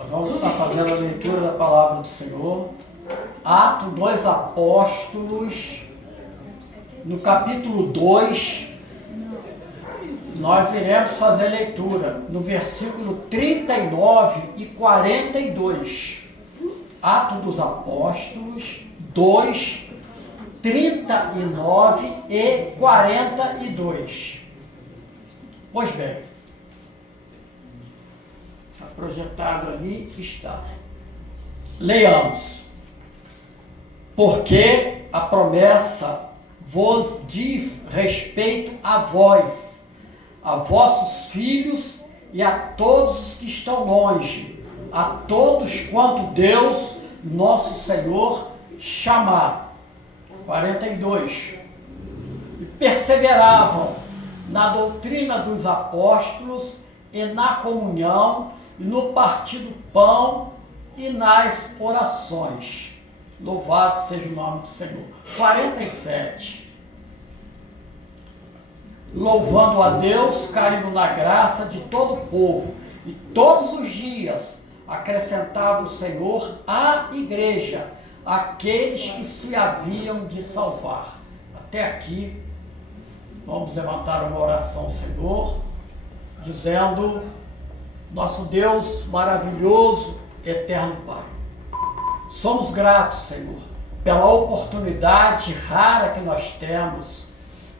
Nós vamos estar fazendo a leitura da palavra do Senhor. Atos dos Apóstolos, no capítulo 2, nós iremos fazer a leitura no versículo 39 e 42. Atos dos Apóstolos 2, 39 e 42. Pois bem, está projetado ali, está. Leiamos. Porque a promessa vos diz respeito a vós, a vossos filhos e a todos os que estão longe, a todos quanto Deus, nosso Senhor, chamar. 42. E perseveravam na doutrina dos apóstolos e na comunhão, e no partir do pão e nas orações. Louvado seja o nome do Senhor. 47. Louvando a Deus, caindo na graça de todo o povo, e todos os dias acrescentava o Senhor à igreja aqueles que se haviam de salvar. Até aqui, vamos levantar uma oração ao Senhor, dizendo: nosso Deus maravilhoso, eterno Pai, somos gratos, Senhor, pela oportunidade rara que nós temos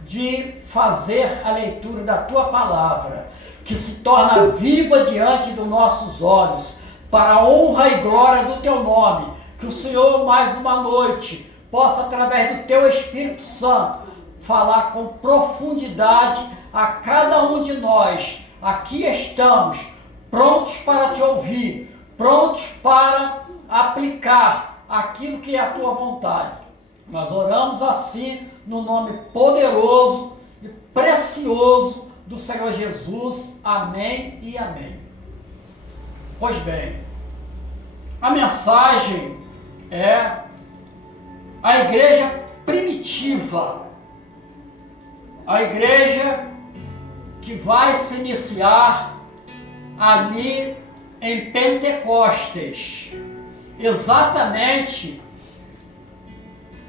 de fazer a leitura da Tua palavra, que se torna viva diante dos nossos olhos, para a honra e glória do Teu nome. Que o Senhor, mais uma noite, possa, através do Teu Espírito Santo, falar com profundidade a cada um de nós. Aqui estamos, prontos para Te ouvir, prontos para aplicar aquilo que é a Tua vontade. Nós oramos assim no nome poderoso e precioso do Senhor Jesus. Amém e amém. Pois bem, a mensagem é a igreja primitiva, a igreja que vai se iniciar ali em Pentecostes, exatamente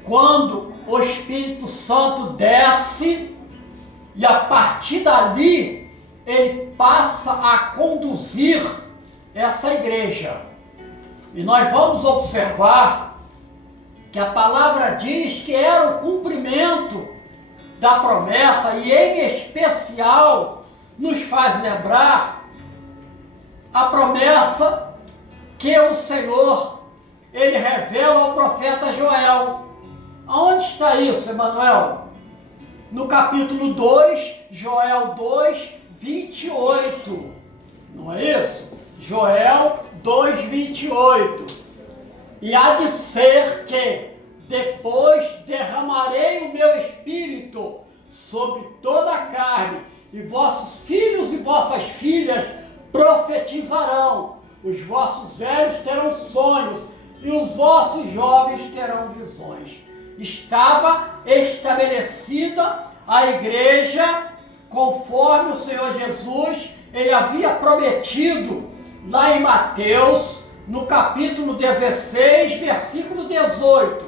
quando o Espírito Santo desce e a partir dali ele passa a conduzir essa igreja. E nós vamos observar que a palavra diz que era o cumprimento da promessa, e em especial nos faz lembrar a promessa que o Senhor, ele revela ao profeta Joel. Aonde está isso, Emanuel? No capítulo 2, Joel 2, 28. Não é isso? Joel 2, 28. E há de ser que depois derramarei o meu espírito sobre toda a carne, e vossos filhos e vossas filhas profetizarão, os vossos velhos terão sonhos, e os vossos jovens terão visões. Estava estabelecida a igreja conforme o Senhor Jesus, ele havia prometido lá em Mateus, no capítulo 16, versículo 18,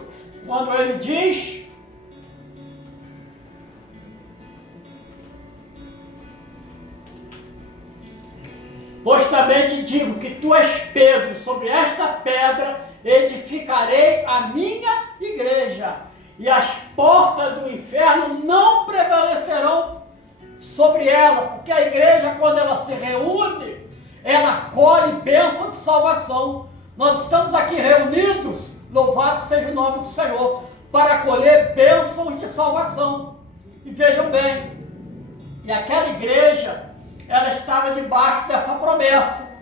quando ele diz: pois também te digo que tu és Pedro, sobre esta pedra edificarei a minha igreja, e as portas do inferno não prevalecerão sobre ela, porque a igreja, quando ela se reúne, ela colhe bênção de salvação. Nós estamos aqui reunidos, louvado seja o nome do Senhor, para colher bênçãos de salvação. E vejam bem, e aquela igreja, ela estava debaixo dessa promessa.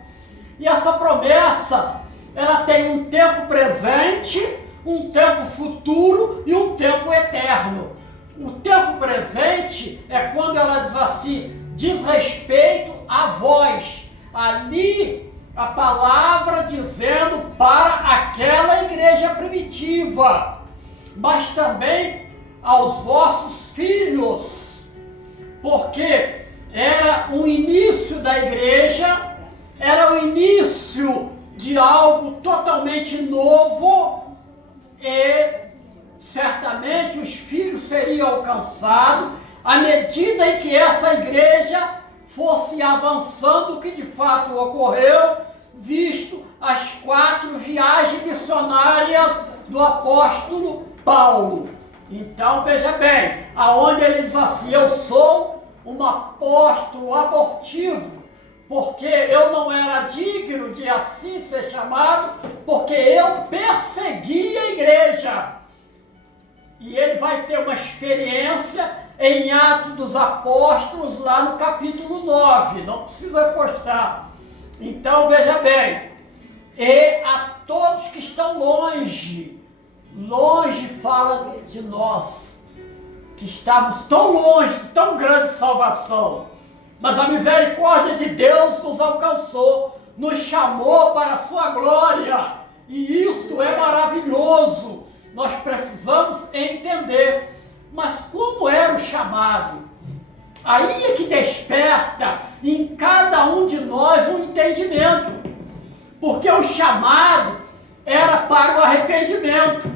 E essa promessa, ela tem um tempo presente, um tempo futuro e um tempo eterno. O tempo presente é quando ela diz assim: diz respeito a vós. Ali a palavra dizendo para aquela igreja primitiva, mas também aos vossos filhos, porque era o início da igreja, era o início de algo totalmente novo e certamente os filhos seriam alcançados à medida em que essa igreja fosse avançando, o que de fato ocorreu, visto as 4 viagens missionárias do apóstolo Paulo. Então veja bem, aonde ele diz assim: eu sou um apóstolo abortivo, porque eu não era digno de assim ser chamado, porque eu persegui a igreja. E ele vai ter uma experiência em Atos dos Apóstolos, lá no capítulo 9, não precisa postar. Então veja bem, e a todos que estão longe fala de nós, que estávamos tão longe de tão grande salvação, mas a misericórdia de Deus nos alcançou, nos chamou para a sua glória, e isto é maravilhoso. Nós precisamos entender, mas como era o chamado? Aí é que desperta em cada um de nós um entendimento, porque o chamado era para o arrependimento.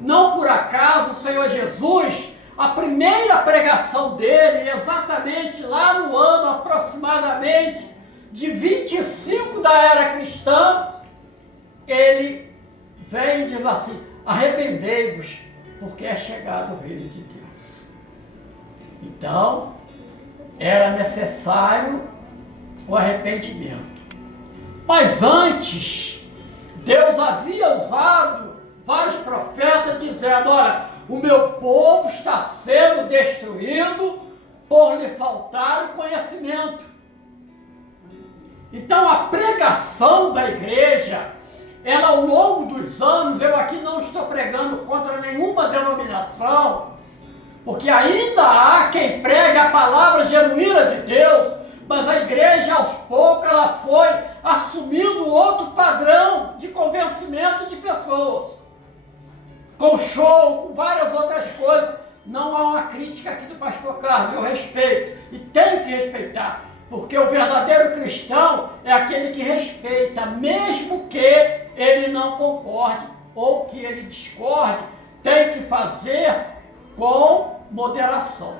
Não por acaso o Senhor Jesus, a primeira pregação dele, exatamente lá no ano aproximadamente de 25 da era cristã, ele vem e diz assim: arrependei-vos, porque é chegado o reino de Deus. Então, era necessário o arrependimento. Mas antes, Deus havia usado vários profetas dizendo: olha, o meu povo está sendo destruído por lhe faltar o conhecimento. Então a pregação da igreja, ela ao longo dos anos, eu aqui não estou pregando contra nenhuma denominação, porque ainda há quem prega a palavra genuína de Deus, mas a igreja aos poucos ela foi assumindo outro padrão de convencimento de pessoas, com show, com várias outras coisas. Não há uma crítica aqui do pastor Carlos, eu respeito, e tenho que respeitar, porque o verdadeiro cristão é aquele que respeita, mesmo que ele não concorde, ou que ele discorde, tem que fazer com moderação.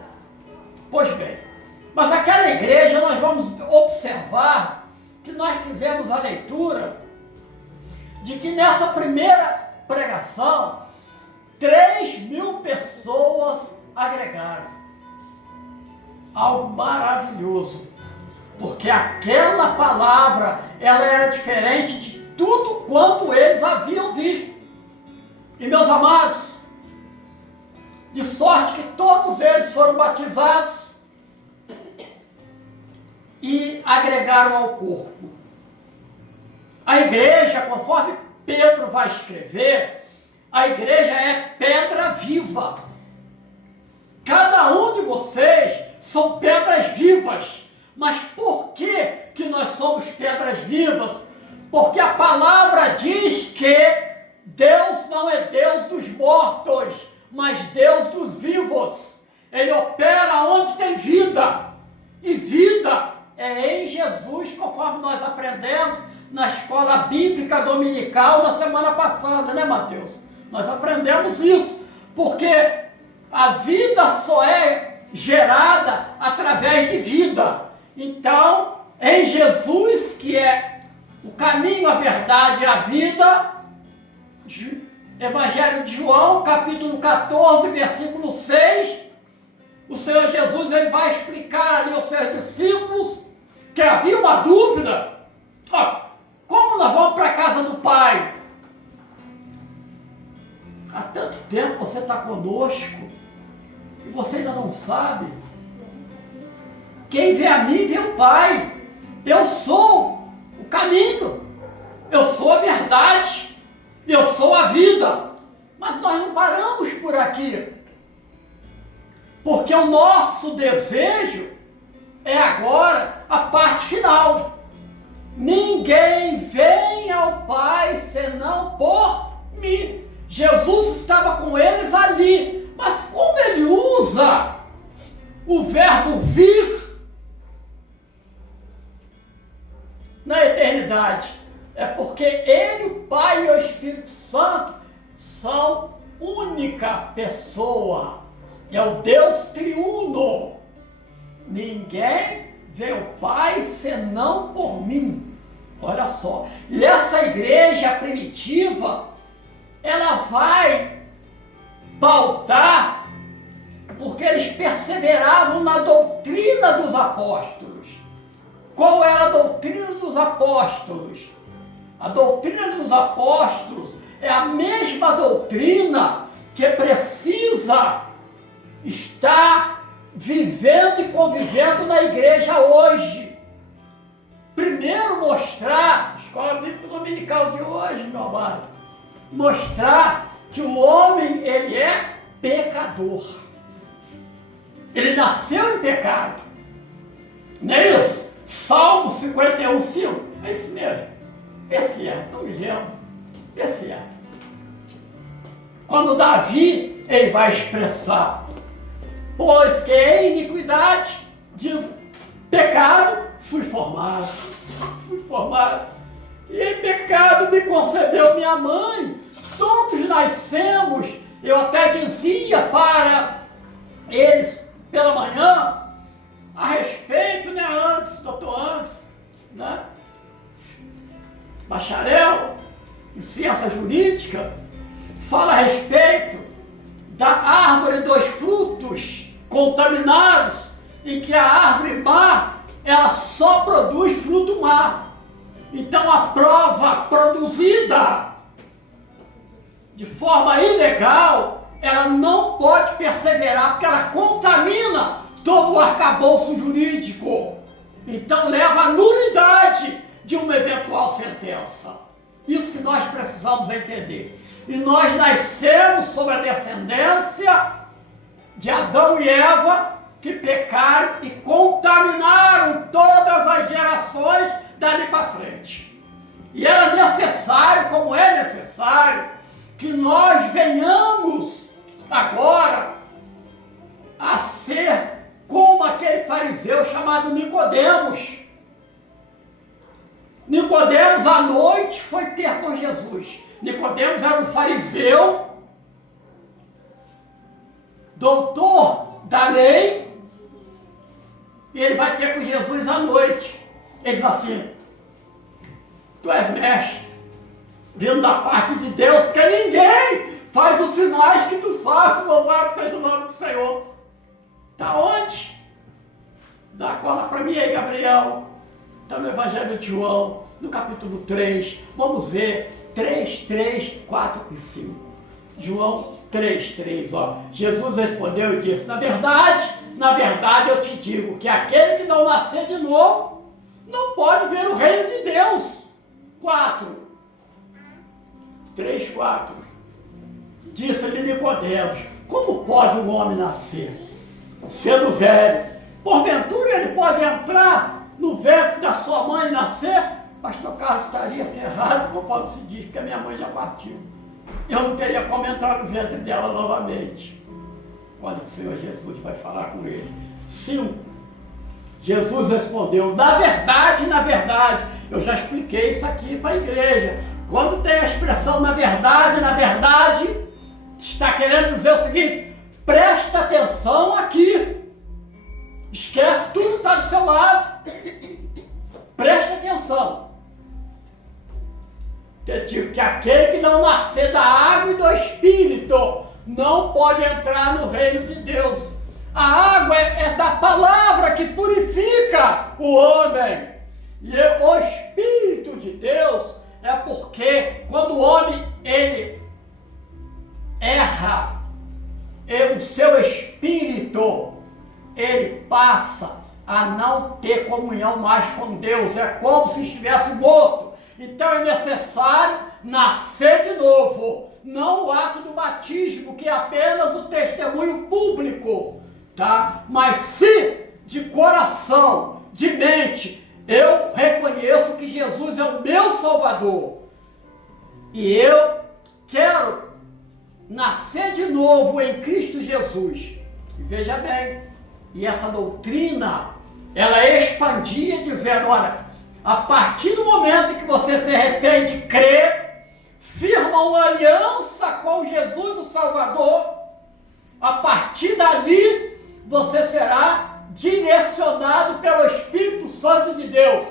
Pois bem, mas aquela igreja, nós vamos observar que nós fizemos a leitura de que nessa primeira pregação, 3.000 pessoas agregaram. Algo maravilhoso, porque aquela palavra, ela era diferente de tudo quanto eles haviam visto. E meus amados, de sorte que todos eles foram batizados e agregaram ao corpo. A igreja, conforme Pedro vai escrever, a igreja é pedra viva. Cada um de vocês são pedras vivas. Mas por que nós somos pedras vivas? Porque a palavra diz que Deus não é Deus dos mortos, mas Deus dos vivos. Ele opera onde tem vida. E vida é em Jesus, conforme nós aprendemos na escola bíblica dominical na semana passada, né, Mateus? Nós aprendemos isso, porque a vida só é gerada através de vida. Então, em Jesus, que é o caminho, a verdade e a vida, Evangelho de João, capítulo 14, versículo 6, o Senhor Jesus ele vai explicar ali aos seus discípulos que havia uma dúvida. Como nós vamos para a casa do Pai? Há tanto tempo você está conosco e você ainda não sabe. Quem vê a mim, vê o Pai. Eu sou o caminho, eu sou a verdade, eu sou a vida. Mas nós não paramos por aqui, porque o nosso desejo é agora a parte final. Ninguém vem ao Pai senão por mim. Jesus estava com eles ali, mas como ele usa o verbo vir na eternidade, é porque Ele, o Pai e o Espírito Santo são única pessoa. É o Deus triuno. Ninguém vê o Pai senão por mim. Olha só. E essa igreja primitiva, ela vai pautar porque eles perseveravam na doutrina dos apóstolos. Qual era a doutrina dos apóstolos? A doutrina dos apóstolos é a mesma doutrina que precisa estar vivendo e convivendo na igreja hoje. Primeiro mostrar, escola bíblica dominical de hoje, meu amado, mostrar que o homem, ele é pecador. Ele nasceu em pecado. Não é isso? Salmo 51:5. É isso mesmo. Esse é, não me lembro. Esse é. Quando Davi, ele vai expressar: pois que em iniquidade de pecado fui formado. Fui formado. E em pecado me concebeu minha mãe. Todos nascemos. Eu até dizia para eles pela manhã, a respeito, né, doutor Antes, né, bacharel em ciência jurídica, fala a respeito da árvore dos frutos contaminados, em que a árvore má, ela só produz fruto má. Então a prova produzida de forma ilegal, ela não pode perseverar, porque ela contamina todo o arcabouço jurídico. Então leva à nulidade de uma eventual sentença. Isso que nós precisamos entender. E nós nascemos sob a descendência de Adão e Eva, que pecaram e contaminaram todas as gerações dali para frente. E era necessário, como é necessário, que nós venhamos agora a ser como aquele fariseu chamado Nicodemos. Nicodemos à noite foi ter com Jesus. Nicodemos era um fariseu, doutor da lei, e ele vai ter com Jesus à noite. Ele diz assim: tu és mestre, vindo da parte de Deus, porque ninguém faz os sinais que tu fazes, louvado seja o nome do Senhor. Está onde? Dá a cola para mim aí, Gabriel. Está no Evangelho de João, no capítulo 3. Vamos ver 3, 3, 4 e 5. João 3, 3, ó. Jesus respondeu e disse: na verdade eu te digo que aquele que não nascer de novo não pode ver o reino de Deus. 3, 4. Disse-lhe Nicodemos: como pode um homem nascer sendo velho? Porventura ele pode entrar no ventre da sua mãe e nascer? Pastor Carlos estaria ferrado, conforme se diz, porque a minha mãe já partiu. Eu não teria como entrar no ventre dela novamente. Olha que o Senhor Jesus vai falar com ele. 5. Jesus respondeu: na verdade, eu já expliquei isso aqui para a igreja. Quando tem a expressão na verdade, está querendo dizer o seguinte: presta atenção aqui. Esquece tudo que está do seu lado. Presta atenção. Eu digo que aquele que não nascer da água e do Espírito não pode entrar no reino de Deus. A água é da palavra que purifica o homem. E o Espírito de Deus é porque quando o homem ele erra, o seu espírito ele passa a não ter comunhão mais com Deus. É como se estivesse morto. Então é necessário nascer de novo. Não o ato do batismo, que é apenas o testemunho público, tá? Mas se de coração, de mente, eu reconheço que Jesus é o meu Salvador e eu quero nascer de novo em Cristo Jesus. E veja bem, e essa doutrina, ela expandia dizendo: olha, A partir do momento em que você se arrepende, crê, firma uma aliança com Jesus, o Salvador, a partir dali você será direcionado pelo Espírito Santo de Deus.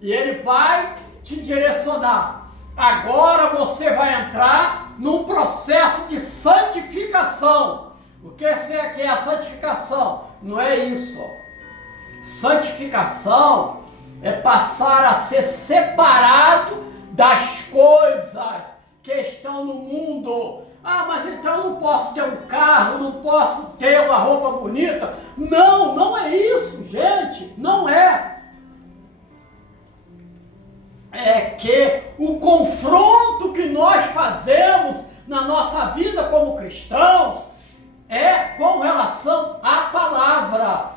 E ele vai te direcionar. Agora você vai entrar num processo de santificação. O que é a santificação? Não é isso. Santificação é passar a ser separado das coisas que estão no mundo. Ah, mas então eu não posso ter um carro, não posso ter uma roupa bonita. Não, não é isso, gente. Não é. É que o confronto que nós fazemos na nossa vida como cristãos é com relação à palavra.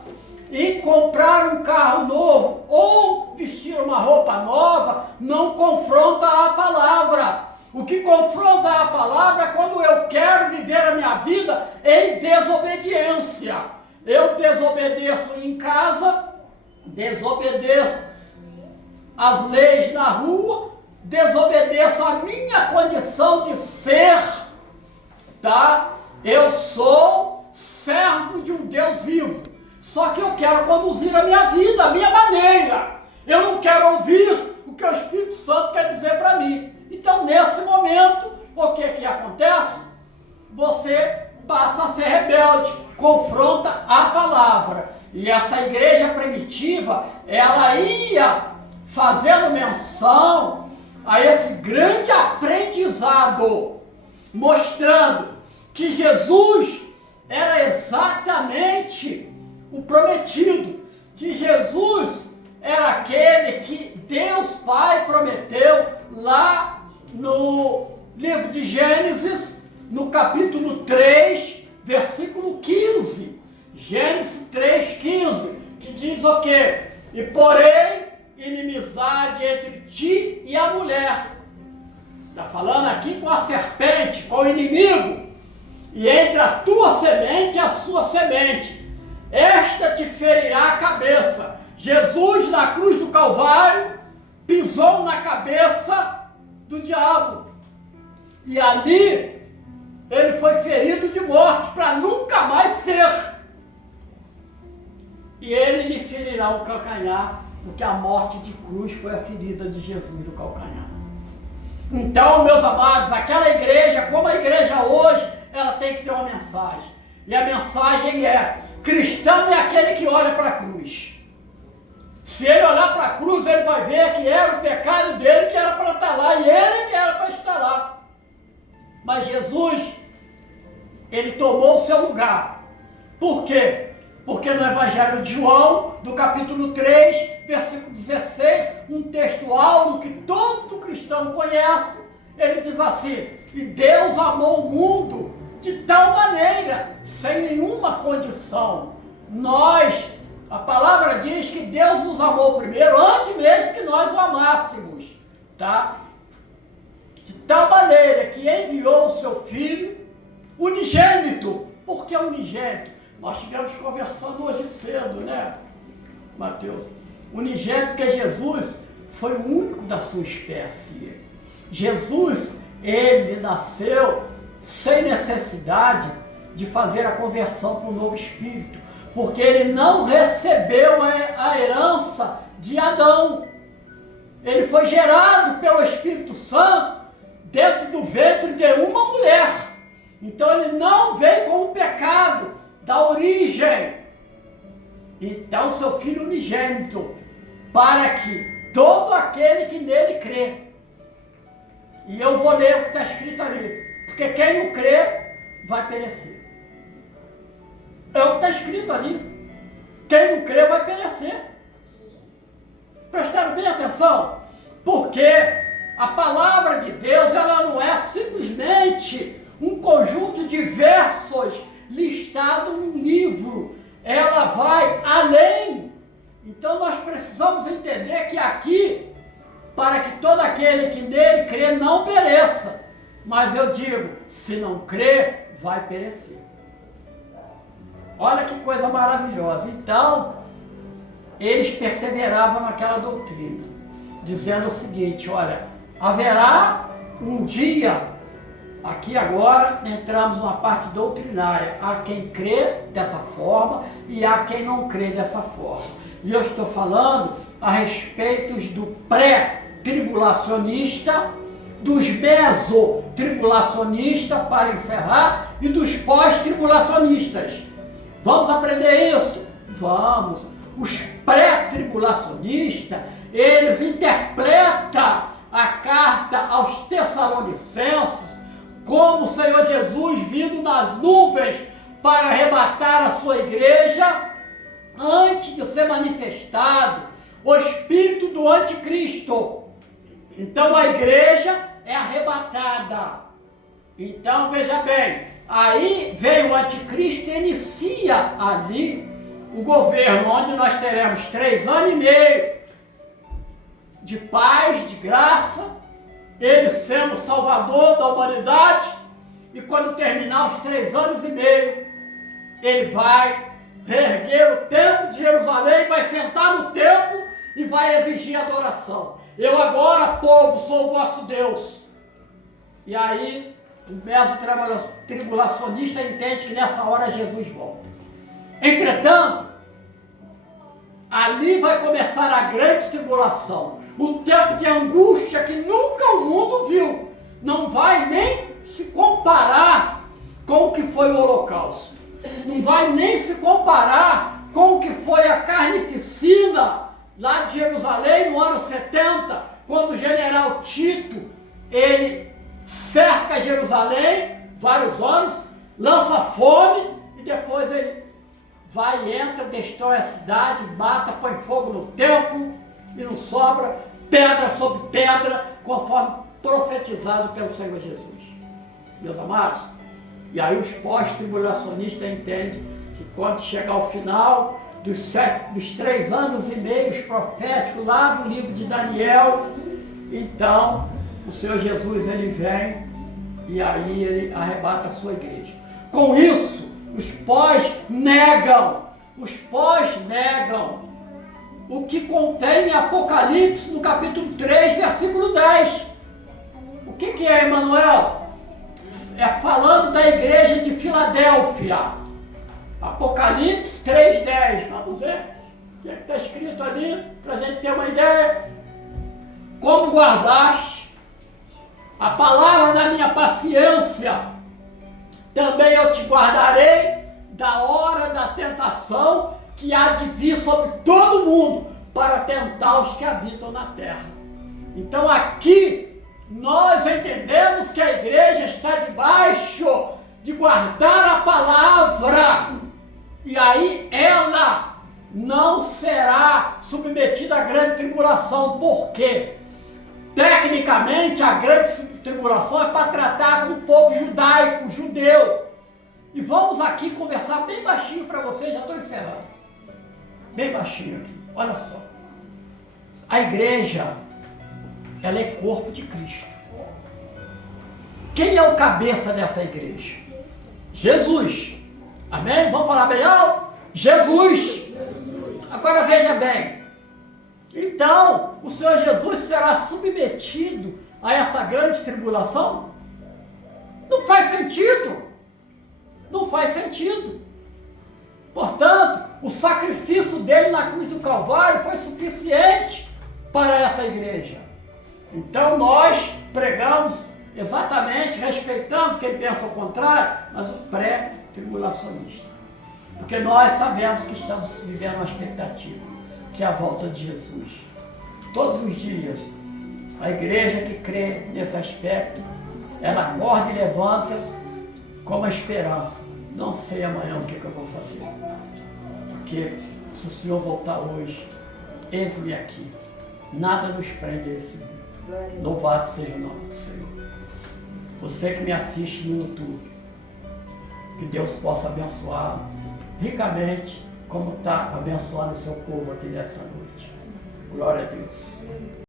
E comprar um carro novo ou vestir uma roupa nova não confronta a palavra. O que confronta a palavra é quando eu quero viver a minha vida em desobediência. Eu desobedeço em casa, desobedeço as leis na rua, desobedeço a minha condição de ser, tá? Eu sou servo de um Deus vivo. Só que eu quero conduzir a minha vida, a minha maneira. Eu não quero ouvir o que o Espírito Santo quer dizer para mim. Então, nesse momento, o que acontece? Você passa a ser rebelde, confronta a palavra. E essa igreja primitiva, ela ia fazendo menção a esse grande aprendizado, mostrando que Jesus era exatamente o prometido, que Jesus era aquele que Deus Pai prometeu lá no livro de Gênesis, no capítulo 3, versículo 15. Gênesis 3,15, que diz o quê? E porém, inimizade entre ti e a mulher. Está falando aqui com a serpente, com o inimigo. E entre a tua semente e a sua semente. Esta te ferirá a cabeça. Jesus, na cruz do Calvário, pisou na cabeça do diabo. E ali, ele foi ferido de morte para nunca mais ser. E ele lhe ferirá o calcanhar, porque a morte de cruz foi a ferida de Jesus do calcanhar. Então, meus amados, aquela igreja, como a igreja hoje, ela tem que ter uma mensagem. E a mensagem é: cristão é aquele que olha para a cruz. Se ele olhar para a cruz, ele vai ver que era o pecado dele que era para estar lá, e ele que era para estar lá. Mas Jesus, ele tomou o seu lugar. Por quê? Porque no Evangelho de João, do capítulo 3, versículo 16, um texto áureo que todo cristão conhece, ele diz assim: e Deus amou o mundo de tal maneira, sem nenhuma condição. A palavra diz que Deus nos amou primeiro, antes mesmo que nós o amássemos, tá? De tal maneira que enviou o seu Filho unigênito. Por que unigênito? Nós estivemos conversando hoje cedo, né, Mateus? Unigênito porque Jesus foi o único da sua espécie. Jesus, ele nasceu sem necessidade de fazer a conversão para o novo espírito, porque ele não recebeu a herança de Adão. Ele foi gerado pelo Espírito Santo dentro do ventre de uma mulher. Então ele não veio com o pecado da origem. Então seu Filho unigênito, para que todo aquele que nele crê, e eu vou ler o que está escrito ali, porque quem não crê vai perecer. É o que está escrito ali. Quem não crê vai perecer. Prestaram bem atenção? Porque a palavra de Deus, ela não é simplesmente um conjunto de versos listado num livro. Ela vai além. Então nós precisamos entender que aqui, para que todo aquele que nele crê não pereça. Mas eu digo, se não crê, vai perecer. Olha que coisa maravilhosa. Então, eles perseveravam naquela doutrina, dizendo o seguinte: olha, haverá um dia, aqui agora entramos numa parte doutrinária, há quem crê dessa forma e há quem não crê dessa forma. E eu estou falando a respeito do pré-tribulacionista, dos meso-tribulacionistas, para encerrar, e dos pós-tribulacionistas. Vamos aprender isso? Vamos. Os pré-tribulacionistas, eles interpretam a carta aos Tessalonicenses como o Senhor Jesus vindo nas nuvens para arrebatar a sua igreja antes de ser manifestado o espírito do anticristo. Então a igreja é arrebatada. Então veja bem, aí vem o anticristo e inicia ali o governo, onde nós teremos 3 anos e meio de paz, de graça, ele sendo o salvador da humanidade, e quando terminar os 3 anos e meio, ele vai reerguer o templo de Jerusalém, vai sentar no templo e vai exigir adoração. Eu agora, povo, sou o vosso Deus. E aí, o meso-tribulacionista entende que nessa hora Jesus volta. Entretanto, ali vai começar a grande tribulação, o tempo de angústia que nunca o mundo viu. Não vai nem se comparar com o que foi o Holocausto. Não vai nem se comparar com o que foi a carnificina lá de Jerusalém no ano 70, quando o general Tito, ele cerca Jerusalém, vários anos, lança fome e depois ele vai, entra, destrói a cidade, mata, põe fogo no templo e não sobra pedra sobre pedra, conforme profetizado pelo Senhor Jesus. Meus amados, e aí os pós-tribulacionistas entendem que quando chegar ao final dos 3 anos e meio proféticos lá do livro de Daniel, então o Senhor Jesus ele vem e aí ele arrebata a sua igreja. Com isso, os pós negam o que contém em Apocalipse no capítulo 3, versículo 10. O que é, Emanuel? É falando da igreja de Filadélfia. Apocalipse 3:10. Vamos ver o que está escrito ali, para a gente ter uma ideia. Como guardaste a palavra da minha paciência, também eu te guardarei da hora da tentação que há de vir sobre todo mundo para tentar os que habitam na terra. Então aqui nós entendemos que a igreja está debaixo de guardar a palavra, e aí ela não será submetida à grande tribulação. Por quê? Tecnicamente a grande tribulação é para tratar com o povo judaico, judeu. E vamos aqui conversar bem baixinho para vocês, já estou encerrando. Bem baixinho aqui, olha só. A igreja, ela é corpo de Cristo. Quem é o cabeça dessa igreja? Jesus. Amém? Vamos falar bem alto? Jesus. Agora veja bem. Então, o Senhor Jesus será submetido a essa grande tribulação? Não faz sentido. Não faz sentido. Portanto, o sacrifício dele na cruz do Calvário foi suficiente para essa igreja. Então nós pregamos exatamente, respeitando quem pensa o contrário, mas o pré-tribulacionista. Porque nós sabemos que estamos vivendo uma expectativa, que é a volta de Jesus. Todos os dias, a igreja que crê nesse aspecto, ela acorda e levanta com uma esperança. Não sei amanhã o que eu vou fazer. Porque se o Senhor voltar hoje, eis-me aqui. Nada nos prende a esse dia. Louvado seja o nome do Senhor. Você que me assiste no YouTube, que Deus possa abençoar ricamente, como está abençoando o seu povo aqui nesta noite. Glória a Deus.